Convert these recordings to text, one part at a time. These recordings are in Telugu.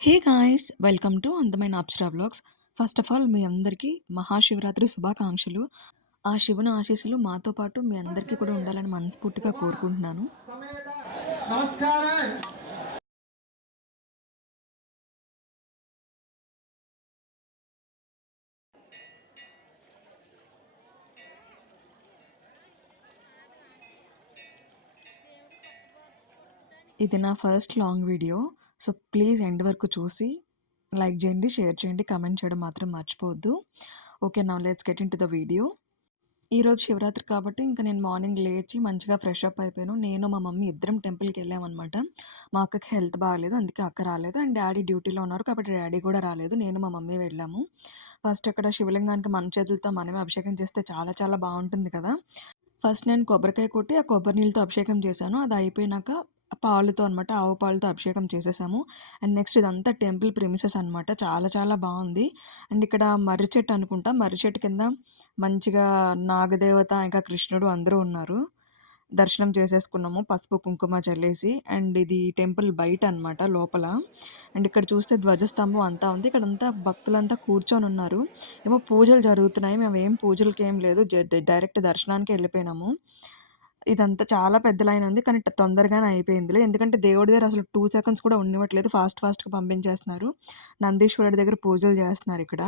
Hey guys! వెల్కమ్ టు అందమైన Apsara vlogs. First of all మీ అందరికీ మహాశివరాత్రి శుభాకాంక్షలు. ఆ శివుని ఆశీస్సులు మాతో పాటు మీ అందరికీ కూడా ఉండాలని మనస్ఫూర్తిగా కోరుకుంటున్నాను. నమస్కారం. ఇది నా first long video. So please end వరకు చూసి లైక్ చేయండి, షేర్ చేయండి, కామెంట్ చేయడం మాత్రం మర్చిపోవద్దు. Okay, now let's get into the video. ఈరోజు శివరాత్రి కాబట్టి ఇంకా నేను మార్నింగ్ లేచి మంచిగా ఫ్రెష్ అప్ అయిపోయాను. నేను మా మమ్మీ ఇద్దరం టెంపుల్కి వెళ్ళామన్నమాట. మా అక్కకి హెల్త్ బాగాలేదు, అందుకే అక్క రాలేదు. అండ్ డాడీ డ్యూటీలో ఉన్నారు కాబట్టి డాడీ కూడా రాలేదు. నేను మా మమ్మీ వెళ్ళాము. ఫస్ట్ అక్కడ శివలింగానికి మన చేతులతో మనమే అభిషేకం చేస్తే చాలా చాలా బాగుంటుంది కదా. ఫస్ట్ నేను కొబ్బరికాయ కొట్టి ఆ కొబ్బరి నీళ్ళతో అభిషేకం చేశాను. అది అయిపోయినాక పాలుతో అనమాట, ఆవు పాలతో అభిషేకం చేసేసాము. అండ్ నెక్స్ట్ ఇదంతా టెంపుల్ ప్రిమిసెస్ అనమాట. చాలా చాలా బాగుంది. అండ్ ఇక్కడ మర్రి చెట్టు అనుకుంటా, మర్రి చెట్టు కింద మంచిగా నాగదేవత ఇంకా కృష్ణుడు అందరూ ఉన్నారు. దర్శనం చేసేసుకున్నాము పసుపు కుంకుమ చల్లేసి. అండ్ ఇది టెంపుల్ బయట అనమాట, లోపల. అండ్ ఇక్కడ చూస్తే ధ్వజస్తంభం అంతా ఉంది. ఇక్కడంతా భక్తులంతా కూర్చొని ఉన్నారు. ఏమో పూజలు జరుగుతున్నాయి. మేము ఏం పూజలకి ఏం లేదు, డైరెక్ట్ దర్శనానికి వెళ్ళిపోయినాము. ఇదంతా చాలా పెద్ద లైన్ ఉంది, కానీ తొందరగానే అయిపోయిందిలే. ఎందుకంటే దేవుడి దగ్గర అసలు 2 సెకండ్స్ కూడా ఉండనివ్వట్లేదు, ఫాస్ట్గా పంపించేస్తున్నారు. నందీశ్వరుడి దగ్గర పూజలు చేస్తున్నారు ఇక్కడ.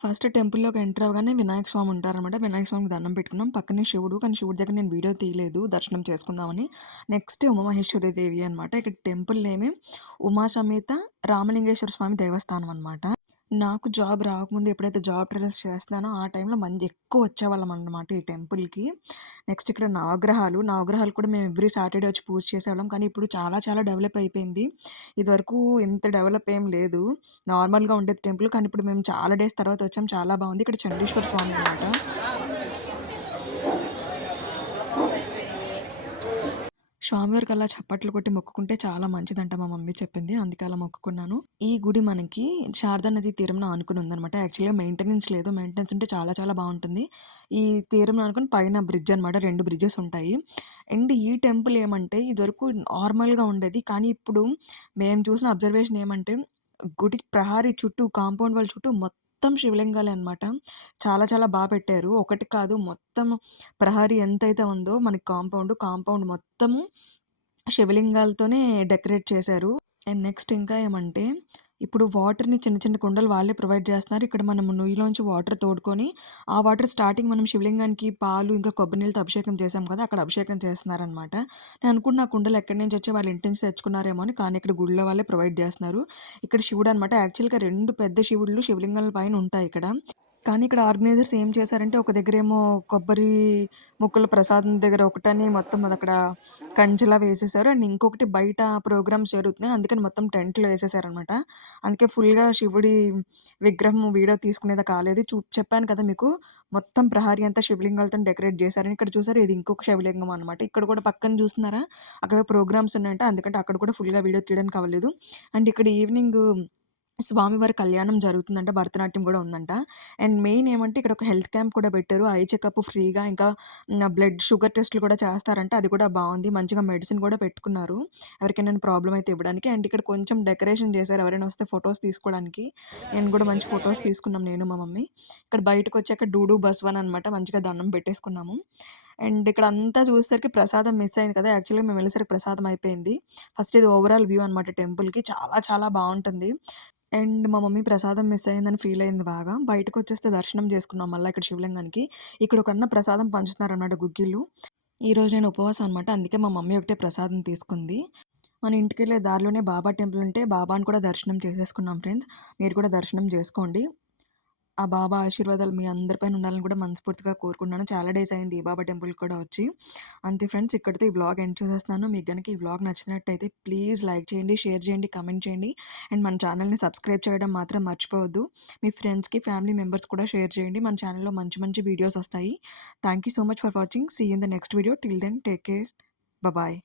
ఫస్ట్ టెంపుల్లోకి ఎంటర్ అవ్వగానే వినాయక స్వామి ఉంటారనమాట. వినాయక స్వామికి దండం పెట్టుకున్నాం. పక్కనే శివుడు, కానీ శివుడి దగ్గర నేను వీడియో తీయలేదు దర్శనం చేసుకుందామని. నెక్స్ట్ ఉమామహేశ్వరి దేవి అనమాట. ఇక్కడ టెంపుల్ నేమే ఉమా సమేత రామలింగేశ్వర స్వామి దేవస్థానం అనమాట. నాకు జాబ్ రాకముందు ఎప్పుడైతే జాబ్ ట్రైల్స్ చేస్తున్నానో ఆ టైంలో మంది ఎక్కువ వచ్చేవాళ్ళం అన్నమాట ఈ టెంపుల్కి. నెక్స్ట్ ఇక్కడ నవగ్రహాలు కూడా మేము ఎవ్రీ సాటర్డే వచ్చి పూజ చేసేవాళ్ళం. కానీ ఇప్పుడు చాలా చాలా డెవలప్ అయిపోయింది. ఇదివరకు ఇంత డెవలప్ ఏం లేదు, నార్మల్గా ఉండేది టెంపుల్. కానీ ఇప్పుడు మేము చాలా డేస్ తర్వాత వచ్చాం, చాలా బాగుంది. ఇక్కడ చండీశ్వర స్వామి అనమాట. స్వామివారికి అలా చప్పట్లు కొట్టి మొక్కుకుంటే చాలా మంచిదంట మా మమ్మీ చెప్పింది, అందుకే అలా మొక్కుకున్నాను. ఈ గుడి మనకి శారదా నది తీరంలో ఆనుకుని ఉందనమాట. యాక్చువల్గా మెయింటెనెన్స్ లేదు, మెయింటెనెన్స్ ఉంటే చాలా చాలా బాగుంటుంది. ఈ తీరం ఆనుకుని పైన బ్రిడ్జ్ అనమాట, 2 బ్రిడ్జెస్ ఉంటాయి. అండ్ ఈ టెంపుల్ ఏమంటే ఇదివరకు నార్మల్గా ఉండేది, కానీ ఇప్పుడు మేము చూసిన అబ్జర్వేషన్ ఏమంటే గుడి ప్రహారీ చుట్టూ, కాంపౌండ్ వాళ్ళ చుట్టూ మొత్తం శివలింగాలే అనమాట. చాలా చాలా బాగా పెట్టారు. ఒకటి కాదు, మొత్తం ప్రహరీ ఎంతైతే ఉందో మనకి కాంపౌండ్ మొత్తము శివలింగాలతోనే డెకరేట్ చేశారు. అండ్ నెక్స్ట్ ఇంకా ఏమంటే ఇప్పుడు వాటర్‌ని చిన్న చిన్న కుండలు వాళ్ళే ప్రొవైడ్ చేస్తున్నారు. ఇక్కడ మనం నుయ్యిలోంచి వాటర్ తోడుకొని ఆ వాటర్ స్టార్టింగ్ మనం శివలింగానికి పాలు ఇంకా కొబ్బరి నీళ్ళతో అభిషేకం చేసాం కదా, అక్కడ అభిషేకం చేస్తున్నారనమాట. నేను అనుకున్న ఆ కుండలు ఎక్కడి నుంచి వచ్చాయి, వాళ్ళ ఇంటి నుంచి తెచ్చుకున్నారేమో అని. కానీ ఇక్కడ గుడిలో వాళ్ళే ప్రొవైడ్ చేస్తున్నారు. ఇక్కడ శివుడు అనమాట. యాక్చువల్‌గా 2 పెద్ద శివుళ్ళు శివలింగాల పైన ఉంటాయి ఇక్కడ. కానీ ఇక్కడ ఆర్గనైజర్స్ ఏం చేశారంటే ఒక దగ్గరేమో కొబ్బరి ముక్కల ప్రసాదం దగ్గర ఒకటని మొత్తం అదక్కడ కంచెలా వేసేసారు. అండ్ ఇంకొకటి బయట ప్రోగ్రామ్స్ జరుగుతున్నాయి, అందుకని మొత్తం టెంట్లు వేసేసారనమాట. అందుకే ఫుల్‌గా శివుడి విగ్రహం వీడియో తీసుకునేది కాలేదు. చెప్పాను కదా మీకు, మొత్తం ప్రహరీ అంతా శివలింగాలతోని డెకరేట్ చేశారని. ఇక్కడ చూసారా, ఇది ఇంకొక శివలింగం అనమాట. ఇక్కడ కూడా పక్కన చూస్తున్నారా, అక్కడ ప్రోగ్రామ్స్ ఉన్నాయంట, అందుకంటే అక్కడ కూడా ఫుల్‌గా వీడియో తీయడానికి అవ్వలేదు. అండ్ ఇక్కడ ఈవినింగ్ స్వామివారి కళ్యాణం జరుగుతుందంట, భరతనాట్యం కూడా ఉందంట. అండ్ మెయిన్ ఏమంటే ఇక్కడ ఒక హెల్త్ క్యాంప్ కూడా పెట్టారు. ఐ చెకప్ ఫ్రీగా, ఇంకా బ్లడ్ షుగర్ టెస్టులు కూడా చేస్తారంట, అది కూడా బాగుంది. మంచిగా మెడిసిన్ కూడా పెట్టుకున్నారు ఎవరికైనా ప్రాబ్లం అయితే ఇవ్వడానికి. అండ్ ఇక్కడ కొంచెం డెకరేషన్ చేశారు, ఎవరైనా వస్తే ఫొటోస్ తీసుకోవడానికి. నేను కూడా మంచి ఫొటోస్ తీసుకున్నాం, నేను మా మమ్మీ. ఇక్కడ బయటకు వచ్చాక డూడు బస్వన్ అనమాట, మంచిగా దండం పెట్టేసుకున్నాము. అండ్ ఇక్కడ అంతా చూసేసరికి ప్రసాదం మిస్ అయింది కదా. యాక్చువల్గా మేము వెళ్ళేసరికి ప్రసాదం అయిపోయింది. ఫస్ట్ ఇది ఓవరాల్ వ్యూ అనమాట టెంపుల్కి, చాలా చాలా బాగుంటుంది. అండ్ మా మమ్మీ ప్రసాదం మిస్ అయిందని ఫీల్ అయింది బాగా. బయటకొచ్చేస్తే దర్శనం చేసుకున్నాం మళ్ళా ఇక్కడ శివలింగానికి. ఇక్కడ ఒక అన్న ప్రసాదం పంచుతున్నారన్నమాట, గుగ్గిళ్ళు. ఈరోజు నేను ఉపవాసం అనమాట, అందుకే మా మమ్మీ ఒకటే ప్రసాదం తీసుకుంది. మన ఇంటికెళ్ళే దారిలోనే బాబా టెంపుల్ ఉంటే బాబాని కూడా దర్శనం చేసేసుకున్నాం ఫ్రెండ్స్. మీరు కూడా దర్శనం చేసుకోండి. ఆ బాబా ఆశీర్వాదాలు మీ అందరిపైన ఉండాలని కూడా మనస్ఫూర్తిగా కోరుకుంటున్నాను. చాలా డేస్ అయింది ఈ బాబా టెంపుల్కి కూడా వచ్చి. అంతే ఫ్రెండ్స్, ఇక్కడితో ఈ వ్లాగ్ ఎండ్ చేసేస్తున్నాను. మీకు కనుక ఈ వ్లాగ్ నచ్చినట్టయితే ప్లీజ్ లైక్ చేయండి, షేర్ చేయండి, కామెంట్ చేయండి. అండ్ మన ఛానల్ని సబ్స్క్రైబ్ చేయడం మాత్రం మర్చిపోవద్దు. మీ ఫ్రెండ్స్కి, ఫ్యామిలీ మెంబర్స్ కూడా షేర్ చేయండి. మన ఛానల్లో మంచి మంచి వీడియోస్ వస్తాయి. Thank you so much for watching. See in the next video. Till then take care. Bye.